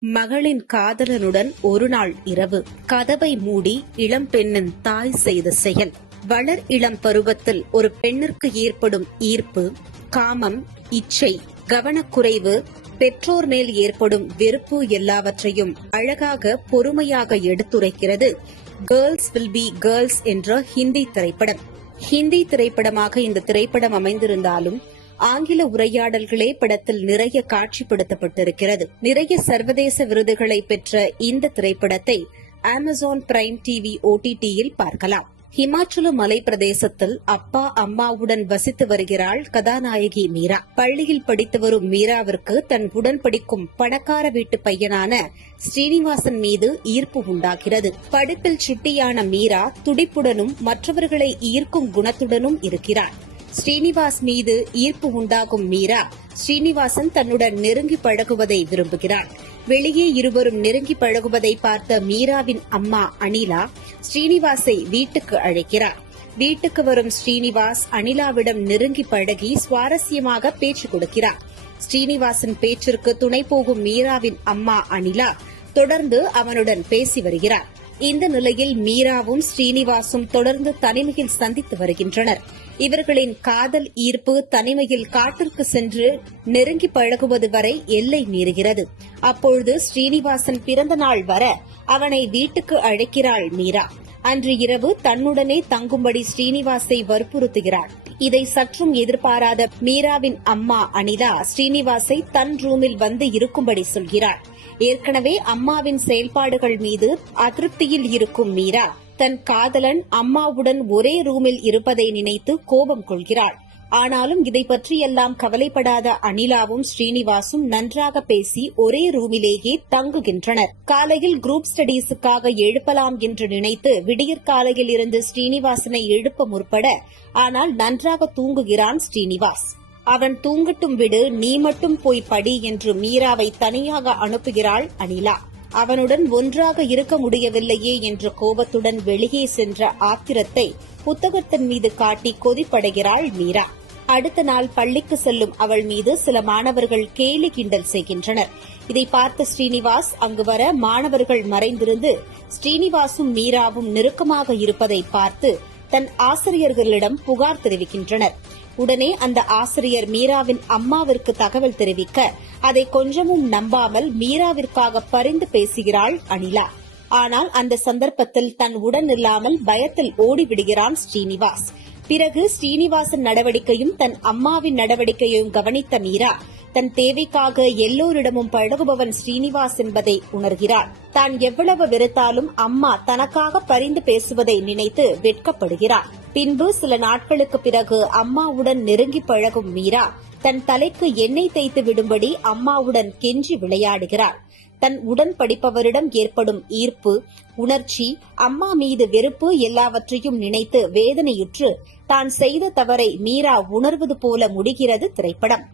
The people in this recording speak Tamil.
மகளின் காதலனுடன் ஒருநாள் இரவு கதவை மூடி இளம்பெண்ணின் தாய் செய்த செயல். வளர் இளம் பருவத்தில் ஒரு பெண்ணிற்கு ஏற்படும் ஈர்ப்பு காமம் இச்சை கவனக்குறைவு பெற்றோர் மேல் ஏற்படும் வெறுப்பு எல்லாவற்றையும் அழகாக பொறுமையாக எடுத்துரைக்கிறது. கேர்ள்ஸ் வில் பி கேர்ள்ஸ் என்ற ஹிந்தி திரைப்படம். ஹிந்தி திரைப்படமாக இந்த திரைப்படம் அமைந்திருந்தாலும் ஆங்கில உரையாடல்களே படத்தில் நிறைய காட்சிப்படுத்தப்பட்டிருக்கிறது. நிறைய சர்வதேச விருதுகளை பெற்ற இந்த திரைப்படத்தை அமேசான் பிரைம் டிவி ஓடிடியில் பார்க்கலாம். ஹிமாச்சல மலை பிரதேசத்தில் அப்பா அம்மாவுடன் வசித்து வருகிறாள் கதாநாயகி மீரா. பள்ளியில் படித்து வரும் மீராவிற்கு தன் உடன் படிக்கும் பணக்கார வீட்டு பையனான ஸ்ரீனிவாசன் மீது ஈர்ப்பு உண்டாகிறது. படிப்பில் சுட்டியான மீரா துடிப்புடனும் மற்றவர்களை ஈர்க்கும் குணத்துடனும் இருக்கிறார். ஸ்ரீனிவாஸ் மீது ஈர்ப்பு உண்டாகும் மீரா ஸ்ரீனிவாசன் தன்னுடன் நெருங்கி பழகுவதை விரும்புகிறார். வெளியே இருவரும் நெருங்கி பழகுவதை பார்த்த மீராவின் அம்மா அனிலா ஸ்ரீனிவாசை வீட்டுக்கு அழைக்கிறார். வீட்டுக்கு வரும் ஸ்ரீனிவாஸ் அனிலாவிடம் நெருங்கி பழகி சுவாரஸ்யமாக பேச்சு கொடுக்கிறார். ஸ்ரீனிவாசன் பேச்சிற்கு துணை போகும் மீராவின் அம்மா அனிலா தொடர்ந்து அவனுடன் பேசி வருகிறார். இந்த நிலையில் மீராவும் ஸ்ரீனிவாசும் தொடர்ந்து தனிமையில் சந்தித்து வருகின்றனர். இவர்களின் காதல் ஈர்ப்பு தனிமையில் காட்டிற்கு சென்று நெருங்கி பழகுவது வரை எல்லை மீறுகிறது. அப்பொழுது ஸ்ரீனிவாசன் பிறந்த நாள் வர அவனை வீட்டுக்கு அழைக்கிறாள் மீரா. அன்று இரவு தன்னுடனே தங்கும்படி ஸ்ரீனிவாசை வற்புறுத்துகிறாள். இதை சற்றும் எதிர்பாராத மீராவின் அம்மா அனிதா ஸ்ரீனிவாசை தன் ரூமில் வந்து இருக்கும்படி சொல்கிறாள். ஏற்கனவே அம்மாவின் செயல்பாடுகள் மீது அதிருப்தியில் இருக்கும் மீரா தன் காதலன் அம்மாவுடன் ஒரே ரூமில் இருப்பதை நினைத்து கோபம் கொள்கிறாள். ஆனாலும் இதை பற்றியெல்லாம் கவலைப்படாத அனிலாவும் ஸ்ரீனிவாசும் நன்றாக பேசி ஒரே ரூமிலேயே தங்குகின்றனர். காலையில் குரூப் ஸ்டடீஸுக்காக எழுப்பலாம் என்று நினைத்து விடியற்காலையில் இருந்து ஸ்ரீனிவாசனை எழுப்ப முற்பட ஆனால் நன்றாக தூங்குகிறான் ஸ்ரீனிவாஸ். அவன் தூங்கட்டும் விடு நீ மட்டும் போய் படி என்று மீராவை தனியாக அனுப்புகிறாள் அனிலா. அவனுடன் ஒன்றாக இருக்க முடியவில்லையே என்ற கோபத்துடன் வெளியே சென்ற ஆத்திரத்தை புத்தகத்தின் மீது காட்டி கொதிப்படைகிறாள் மீரா. அடுத்த நாள் பள்ளிக்கு செல்லும் அவள் மீது சில மாணவர்கள் கேலி கிண்டல் செய்கின்றனர். இதை பார்த்த ஸ்ரீனிவாஸ் அங்கு வர மாணவர்கள் மறைந்திருந்து ஸ்ரீனிவாசும் மீராவும் நெருக்கமாக இருப்பதை பார்த்து தன் ஆசிரியர்களிடம் புகார் தெரிவிக்கின்றனர். உடனே அந்த ஆசிரியர் மீராவின் அம்மாவிற்கு தகவல் தெரிவிக்க அதை கொஞ்சமும் நம்பாமல் மீராவிற்காக பரிந்து பேசுகிறாள் அனிலா. ஆனால் அந்த சந்தர்ப்பத்தில் தன் உடன் இல்லாமல் பயத்தில் ஓடிவிடுகிறான் ஸ்ரீனிவாஸ். பிறகு ஸ்ரீனிவாசன் நடவடிக்கையும் தன் அம்மாவின் நடவடிக்கையையும் கவனித்த மீரா தன் தேவைக்காக எல்லோரிடமும் பழகுபவன் ஸ்ரீனிவாஸ் என்பதை உணர்கிறார். தான் எவ்வளவு வெறுத்தாலும் அம்மா தனக்காக பரிந்து பேசுவதை நினைத்து வெட்கப்படுகிறார். பின்பு சில நாட்களுக்கு பிறகு அம்மாவுடன் நெருங்கி பழகும் மீரா தன் தலைக்கு எண்ணெய் தேய்த்து விடும்படி அம்மாவுடன் கெஞ்சி விளையாடுகிறார். தன் உடன் படிப்பவரிடம் ஏற்படும் ஈர்ப்பு உணர்ச்சி அம்மா மீது வெறுப்பு எல்லாவற்றையும் நினைத்து வேதனையுற்று தான் செய்த தவறை மீரா உணர்வது போல முடிகிறது திரைப்படம்.